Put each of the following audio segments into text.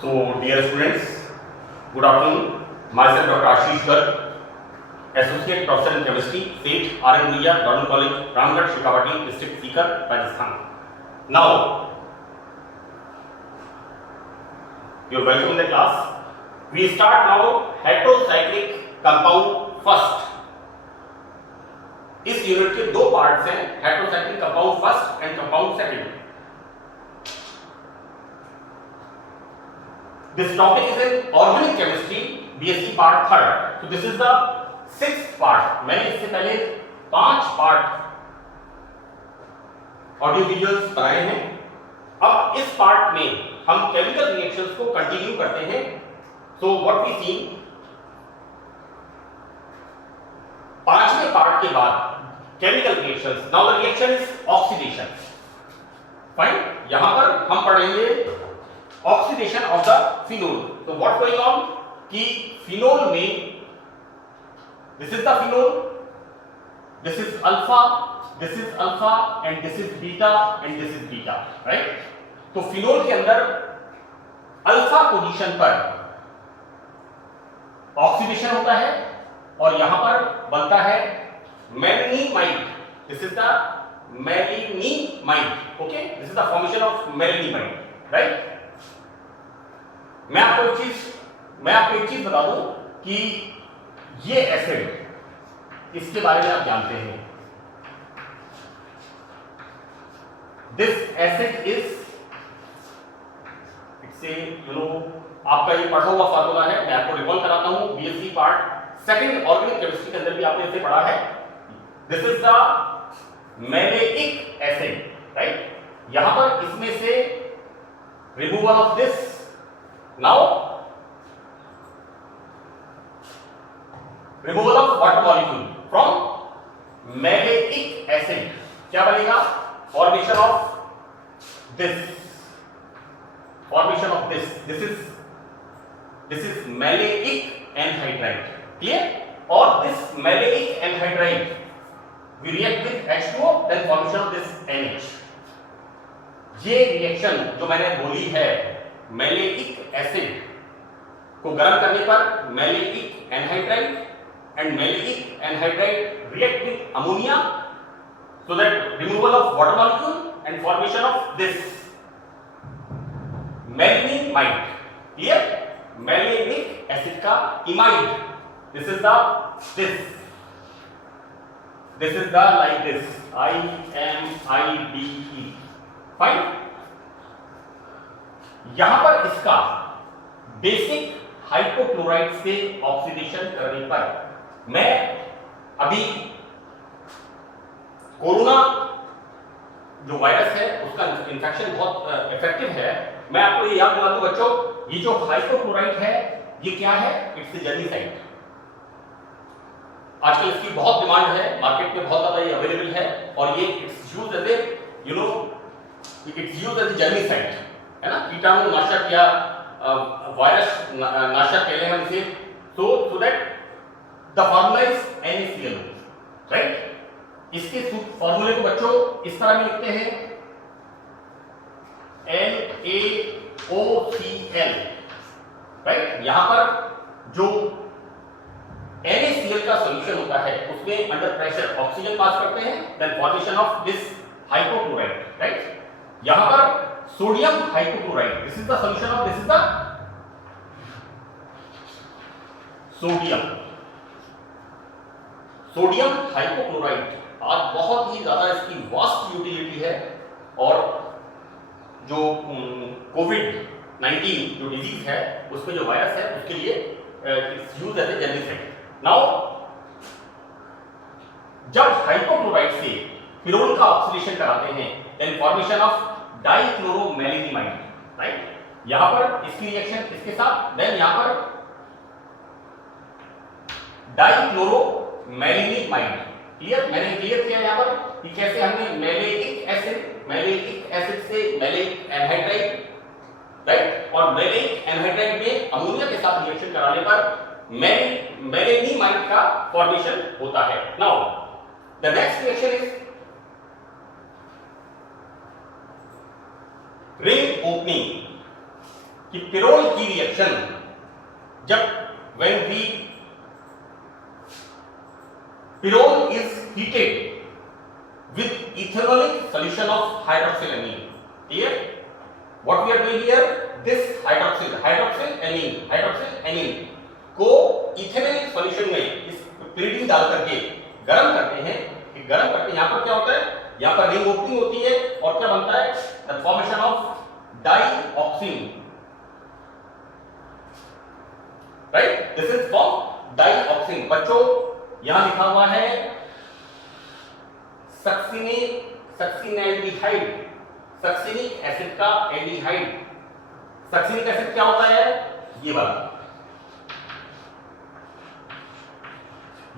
So, dear students, good afternoon. Myself Dr. Ashish Garg, Associate Professor in Chemistry, State R.N. Bhuiya, Government College, Ramgarh, Shekhawati, District Sikar, Rajasthan. Now, you're welcome in the class. We start now heterocyclic compound first. इस unit के दो parts हैं, heterocyclic compound first and compound second. This topic is in organic chemistry, BSc part third. So this is the sixth part. मैंने इससे पहले 5 part audio videos बनाए हैं. अब इस पार्ट में हम केमिकल रिएक्शंस को कंटिन्यू करते हैं. So what we see, पांचवें पार्ट के बाद chemical reactions. Now the reaction is oxidation. Fine. यहां पर हम पढ़ेंगे ऑक्सीडेशन ऑफ द फिनोल. तो व्हाट गोइंग ऑन कि फिनोल में this is the phenol, this is alpha and this is beta and this is beta, right. तो phenol के अंदर अल्फा पोजीशन पर ऑक्सीडेशन होता है और यहां पर बनता है maleinimide. This is the maleinimide. Okay, this is the formation of maleinimide, right. मैं आपको एक चीज बता दूं कि ये एसिड, इसके बारे में आप जानते हैं. This acid is, it's a आपका ये पढ़ा हुआ फार्मूला है. मैं आपको रिकॉल कराता हूं. BSc part second organic chemistry के अंदर भी आपने इसे पढ़ा है. This is the maleic acid, right. यहां पर इसमें से removal of this. Now removal of water molecule from maleic acid. क्या बनेगा? Formation of this. Formation of this is maleic anhydride. Clear? और this maleic anhydride we react with H2O, then formation of this NH. ये reaction जो मैंने बोली है, maleic acid को गर्म करने पर maleic anhydride and maleic anhydride react with ammonia so that removal of water molecule and formation of this melanimide. Clear? Melanic acid का imide. This is the like this, IMIDE. Fine. यहां पर इसका basic hypochloride से oxidation करने पर, मैं अभी corona जो वायरस है उसका इन्फेक्शन बहुत इफेक्टिव है. मैं आपको ये याद दिला दूं बच्चों, ये जो हाइपोक्लोराइड है ये क्या है? इट्स जर्मीसाइड. आजकल इसकी बहुत डिमांड है, मार्केट में बहुत ज्यादा ये अवेलेबल है और ये it's used as a it's used as a germicide, है ना. कीटाणु नाशक या वायरस नाशक कहते हैं हम इसे. So that the formula is NaCl, right. इसके फॉर्मूले को बच्चों इस तरह में लिखते हैं NaOCl, राइट. यहां पर जो NaCl का सॉल्यूशन होता है उसमें अंडर प्रेशर ऑक्सीजन पास करते हैं, then formation of this hypochlorite, right. यहां पर sodium hypochlorite, this is the solution of, this is the sodium hypochlorite. आज बहुत ही ज्यादा इसकी वास्ट यूटिलिटी है और जो कोविड-19 जो डिजीज है उसमें जो वायरस है उसके लिए it's used as a germicide. Now जब हाइपोक्लोराइड से फिनोल का ऑक्सीडेशन कराते हैं, then formation of dichloromaleinimide, right. यहां पर इसकी रिएक्शन इसके साथ, देन यहां पर डाइक्लोरोमेलानिमाइड. क्लियर? मैंने क्लियर किया यहां पर कि कैसे हमने मैलेइक एसिड से मैलेइक एनहाइड्राइड, राइट, और मैलेइक एनहाइड्राइड में अमोनिया के साथ रिएक्शन कराने पर मेलानिमाइड का फॉर्मेशन होता है. Now the next reaction is ring opening. कि पिरोल की रिएक्शन जब when we pirole is heated with ethanolic solution of hydroxylamine. Clear? What we are doing here? This hydroxylamine को इथेनॉलिक सॉल्यूशन में इस पिरीडीन डाल करके गर्म करते हैं। गर्म करके यहाँ पर क्या होता है? यहाँ पर रिंग ओपनिंग होती है और क्या बनता है? The formation of dioxime, right? This is form dioxin. बच्चों यहां लिखा हुआ है सक्सिनेल्डिहाइड, सक्सिनिक एसिड का एल्डिहाइड। सक्सिनिक एसिड क्या होता है? ये वाला।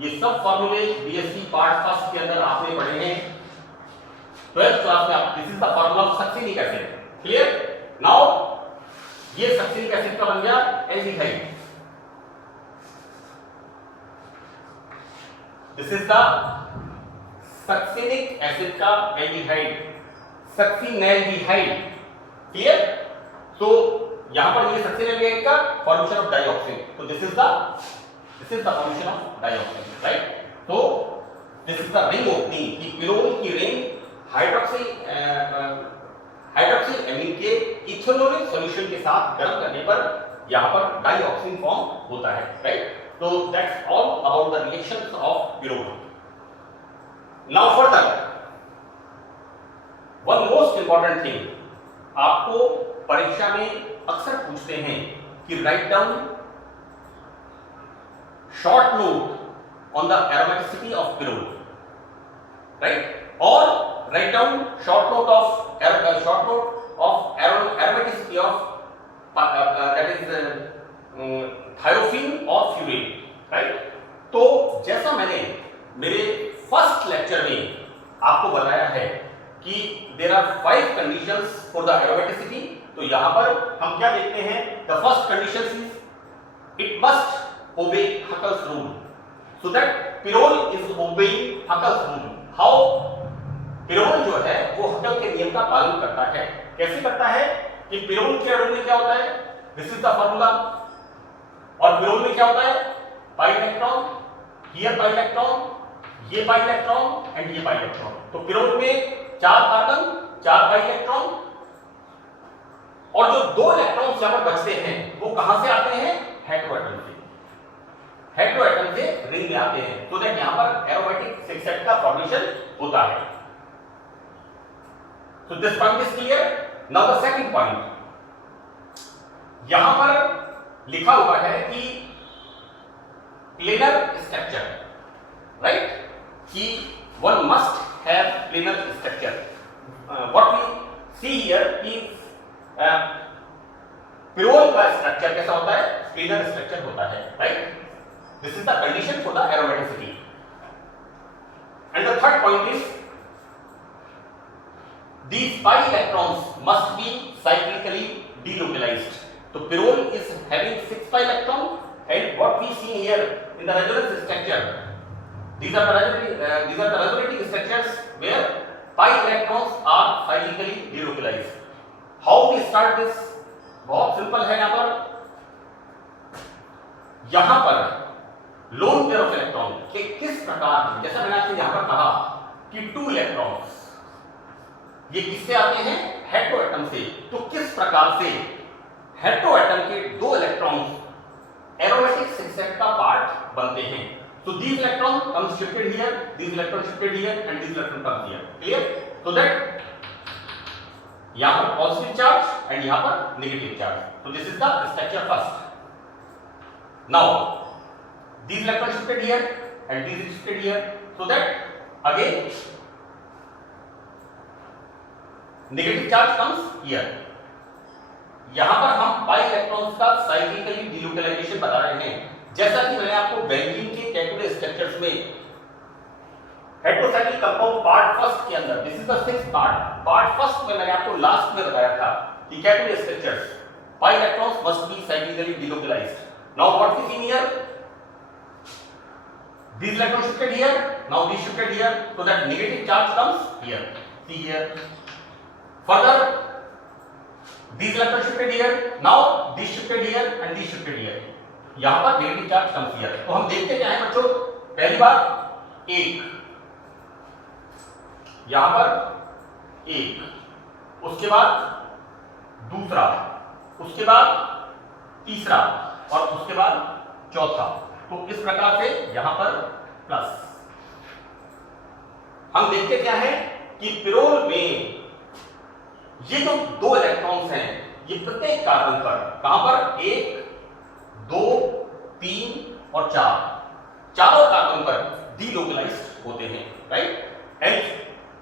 ये सब फॉर्मूले बीएससी पार्ट फर्स्ट के अंदर आपने पढ़े हैं 12th क्लास में। आप this is the formula of succinic acid. Clear? Now ये सक्सिनिक एसिड का बन गया aldehyde. This is the succinic acid का एल्डिहाइड, सक्सिनेल्डिहाइड। क्लियर? तो यहां पर ये सक्सिनेल्डिहाइड का फॉर्मेशन ऑफ डाइऑक्सिन। तो this is the formation of dioxime, right? तो this is the ring opening कि पिरोल की रिंग हाइड्रोक्सिलामीन के इथेनॉलिक सॉल्यूशन के साथ गर्म करने पर यहां पर डाइऑक्सिन फॉर्म होता है, right? So that's all about the reactions of pirole. Now further, one most important thing आपको परीक्षा में अक्सर पूछते हैं कि write down short note on the aromaticity of pirole, right? Or write down short note of aromaticity of that is thiophene और furan, right? तो जैसा मैंने मेरे फर्स्ट लेक्चर में आपको बताया है कि there are 5 conditions for the aromaticity. तो यहां पर हम क्या देखते हैं? The first condition is it must obey Huckel's rule, so that pyrrole is obeying Huckel's rule. How? Pyrrole जो है वो हकल के नियम का पालन करता है। कैसे करता है? कि पिरोल के अणु में क्या होता है? This is the formula. और पिरोल में क्या होता है? Pi electron, here pi electron, ये पाई इलेक्ट्रॉन एंड ये पाई इलेक्ट्रॉन। तो पिरोल में 4 कार्बन, 4 पाई इलेक्ट्रॉन, और जो 2 इलेक्ट्रॉन्स यहां पर बचते हैं वो कहां से आते हैं? हेटेरोएटम से। हेटेरोएटम से रिंग में आते हैं, तो दैट यहां पर एरोमेटिक सेक्सेट का फॉर्मेशन होता है। So this point is clear. Now the second point, यहां पर लिखा हुआ है कि प्लेनर स्ट्रक्चर, राइट? कि one must have planar structure. What we see here is pirole का स्ट्रक्चर कैसा होता है? प्लेनर स्ट्रक्चर होता है, right? This is the condition for the aromaticity. And the third point is these pi electrons must be cyclically delocalized. So pirole is having 6 pi electron, and what we see here in the resonance structure, these are the resonating structures where pi electrons are cyclically delocalized. How we start this? बहुत simple है। यहां पर lone pair of electron के किस प्रकार, जैसा मैंने आपसे यहां पर कहा कि 2 इलेक्ट्रॉन्स ये किससे आते हैं? हेटेरोएटम से। तो किस प्रकार से हेटेरोएटम के 2 इलेक्ट्रॉन्स एरोमेटिक सेक्सेट का पार्ट बनते हैं? So these electron comes shifted here, these electron shifted here, and these electron comes here. Clear? So that यहाँ पर पॉजिटिव चार्ज एंड यहाँ पर नेगेटिव चार्ज। तो this is the structure first. Now these electron shifted here and these shifted here, so that again negative charge comes here. यहां पर हम pi electrons का cyclically delocalisation बता रहे हैं। जैसा कि मैंने आपको बेंजीन के कैल्कुलस स्ट्रक्चर्स में हेटेरोसाइक्लिक कंपाउंड पार्ट फर्स्ट के अंदर, this is the 6th part first में मैंने आपको लास्ट में बताया था कि calculus structures pi electrons must be cyclically delocalised. Now what is in here? These electrons shifted here, now these shifted here, so that negative charge comes here. See here. Further, These electrons shifted here, now these shifted here and these shifted here. यहां पर negative charge comes here. तो हम देखते क्या है बच्चों, पहली बार एक, यहां पर एक, उसके बाद दूसरा, उसके बाद तीसरा और उसके बाद चौथा। तो इस प्रकार से यहां पर प्लस। हम देखते क्या है कि पिरोल में ये जो दो इलेक्ट्रॉन्स हैं, ये प्रत्येक कार्बन पर, कहां पर, एक, दो, तीन और चार, चारों कार्बन पर डीलोकलाइज्ड होते हैं, right. And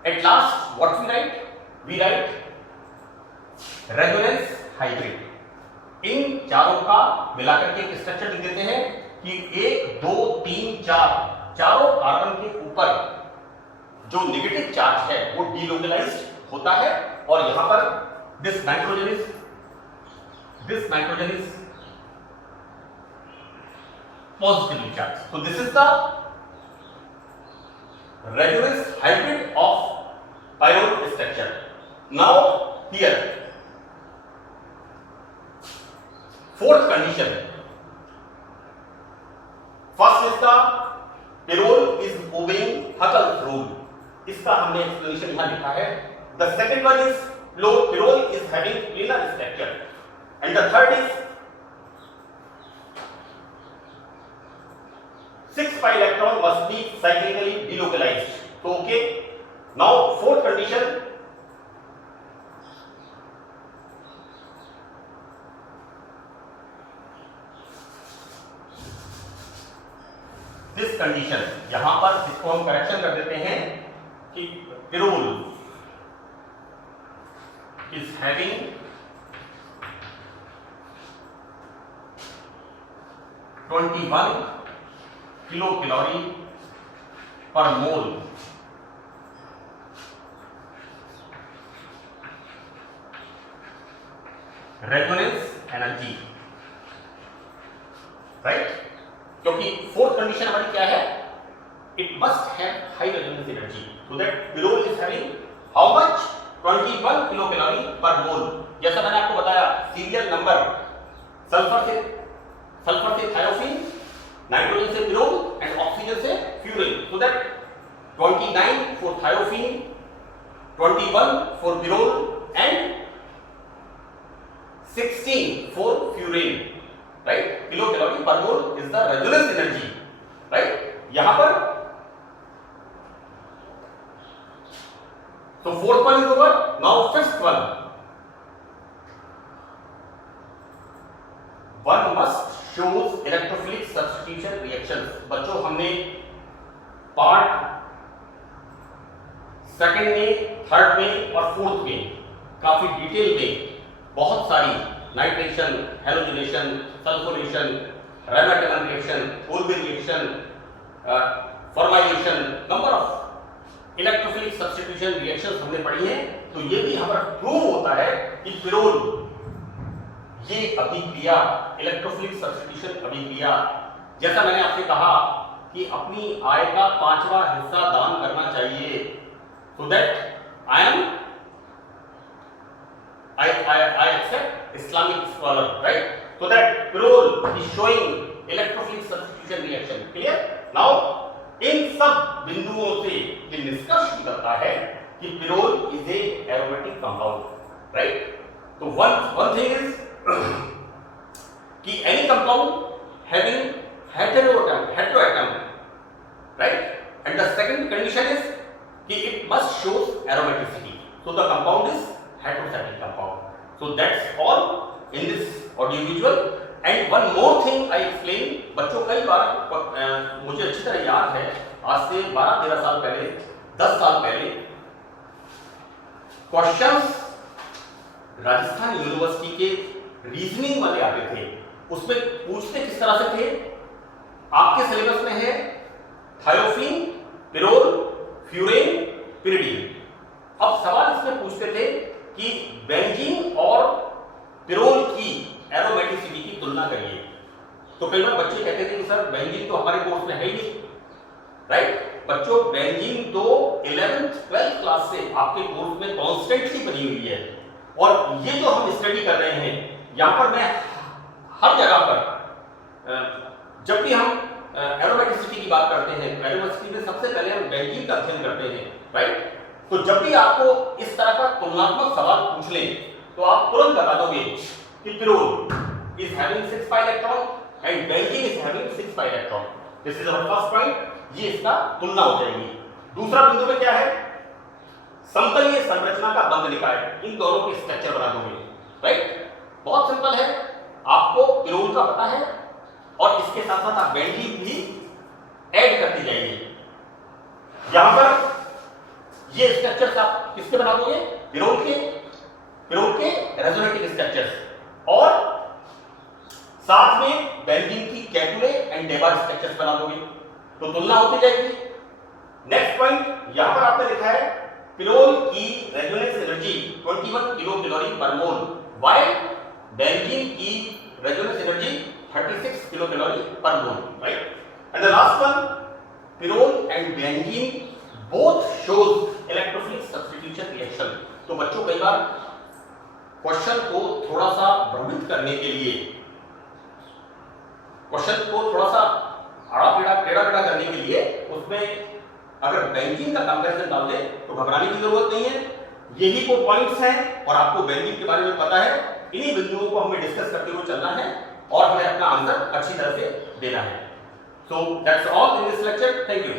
at last what we write resonance hybrid. इन चारों का मिलाकर के एक स्ट्रक्चर लिख देते हैं कि एक, दो, तीन, चार, चारों कार्बन के ऊपर जो नेगेटिव चार्ज है वो डीलोकलाइज्ड होता है, और यहां पर this nitrogen is positively charge. so this is the resonance hybrid of pyrrole structure. Now here fourth condition, first is the pyrrole is obeying Huckel's rule. इसका हमने एक्सप्लेनेशन यहां लिखा है। The second one is pyrrole is having planar structure, and the third is 6 pi electron must be cyclically delocalized. So okay, now fourth condition, this condition, यहां पर इसको हम correction कर देते हैं कि pyrrole is having kilocalorie per mole resonance energy, right. क्योंकि fourth condition हमारी क्या है, it must have high resonance energy, so that pyrrole is having how much, 21 kilocalorie पर मोल। जैसा मैंने आपको बताया सीरियल नंबर, सल्फर से थायोफिन, नाइट्रोजन से पिरोल एंड ऑक्सीजन से furan, so that 29 for thiophene, 21 for pyrrole and 16 for furan, right. Kilocalorie पर mole is the resonance energy, right. यहां पर so fourth one is over, now fifth one must shows electrophilic substitution reactions। बच्चों हमने part second में, third में और fourth में काफी डिटेल में बहुत सारी nitration, halogenation, sulphonation, Reimer Tiemann reaction, Kolbe reaction, formylation, number of electrophilic substitution reactions हमने पढ़ी हैं। तो ये भी हमारा प्रूव होता है कि पिरोल ये अभिक्रिया, इलेक्ट्रोफिलिक सब्स्टिट्यूशन अभिक्रिया, जैसा मैंने आपसे कहा कि अपनी आय का 5वां हिस्सा दान करना चाहिए, so that I accept Islamic scholar, right? So that pirrole is showing electrophilic substitution reaction. Clear? Now इन सब बिंदुओं से ये निष्कर्ष निकलता है कि pyrrole is a aromatic compound, right. तो वन थिंग इज कि any compound having heteroatom, right, and the second condition is कि it must shows aromaticity, so the compound is heterocyclic compound. So that's all in this audio visual. And one more thing I explain, बच्चों कई बार मुझे अच्छी तरह याद है, आज से 12-13 साल पहले, 10 साल पहले क्वेश्चंस राजस्थान यूनिवर्सिटी के रीजनिंग वाले आते थे। उसमें पूछते किस तरह से थे, आपके सिलेबस में है थायोफिन, पिरोल, फ्यूरेन, पिरिडीन। अब सवाल इसमें पूछते थे कि बेंजीन और पिरोल की एरोमेटिसिटी की तुलना करिए। तो कई बार बच्चे कहते थे कि सर बेंजीन तो हमारे कोर्स में है ही नहीं, राइट। बच्चों बेंजीन तो 11th 12th क्लास से आपके कोर्स में कॉन्स्टेंटली बनी हुई है, और ये जो हम स्टडी कर रहे हैं यहां पर मैं हर जगह पर जब भी हम एरोमेटिसिटी की बात करते हैं, एरोमेटिसिटी में सबसे पहले हम बैंकिंग का अध्ययन करते हैं, राइट। तो जब भी आपको इस तरह का तुलनात्मक सवाल पूछ लें तो आप तुरंत बता दोगे कि pyrrole is having 6 pi electron and benzene is having 6 pi electron. This is our first point, ये इसका तुलना हो जाएगी। दूसरा बिंदु में क्या है, समतलीय संरचना का बंध निकाय, इन दोनों के स्ट्रक्चर बना दोगे, राइट। बहुत सिंपल है, आपको पिरोल का पता है और इसके साथ साथ आप बेंजीन भी ऐड करते जाइए। यहां पर ये स्ट्रक्चर्स आप किसके बना दोगे, पिरोल के रेजोनेटिंग स्ट्रक्चर्स, और साथ में बेंजीन की कैटुले एंड डेबार स्ट्रक्चर्स बना दोगे, तो तुलना होती जाएगी। नेक्स्ट पॉइंट यहां पर आपने लिखा है पिरोल की resonance energy 21 kilo calorie per mole, while benzene की resonance energy 36 kilo calorie per mole, right. And the last one, pyrrole and benzene both shows electrophilic substitution reaction। तो बच्चों कई बार क्वेश्चन को थोड़ा सा भ्रमित करने के लिए, क्वेश्चन को थोड़ा सा टेढ़ा करने के लिए उसमें अगर बेंजीन का कंपैरिजन डाल दे तो घबराने की जरूरत नहीं है। यही वो पॉइंट्स हैं और आपको बेंजीन के बारे में पता है, इन्हीं बिंदुओं को हमें डिस्कस करते हुए चलना है और हमें अपना आंसर अच्छी तरह से देना है। सो that's all in this lecture, thank you.